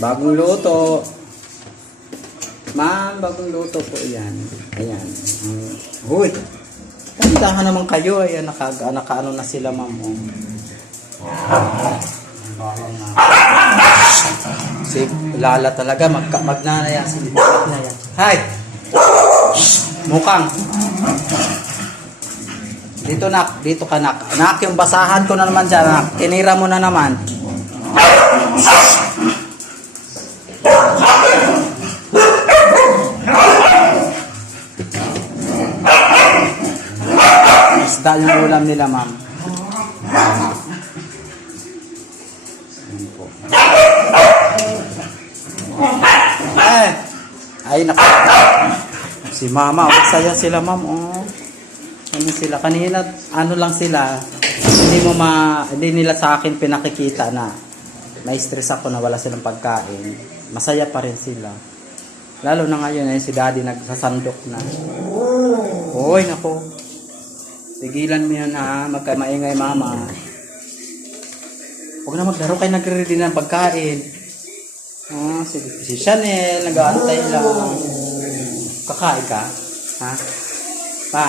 Bagong luto. Ma'am, bagong luto po yan. Ayan. Huy. Kandahan naman kayo. Ayan, naka-ano na sila, ma'am. Si Lala talaga. Magnanaya. Hi! Mukang. Dito nak. Dito ka nak. Nak, yung basahan ko na naman dyan. Nak. Tinira mo na naman. Isda yung ulam nila, ma'am. Ay, naku. Si mama, magsaya sila, ma'am. Oh. Ano sila? Kanina, ano lang sila. Hindi nila sa akin pinakikita na may stress ako na wala silang pagkain. Masaya pa rin sila. Lalo na ngayon, si daddy nagsasandok na. Hoy, naku. Tigilan mo yan, ha. Magkamaingay, mama. Huwag na maglaro kayo, nagre-ready ng pagkain. Si Chanel, nag-aantay lang. Kakain ka? Ha? Pa?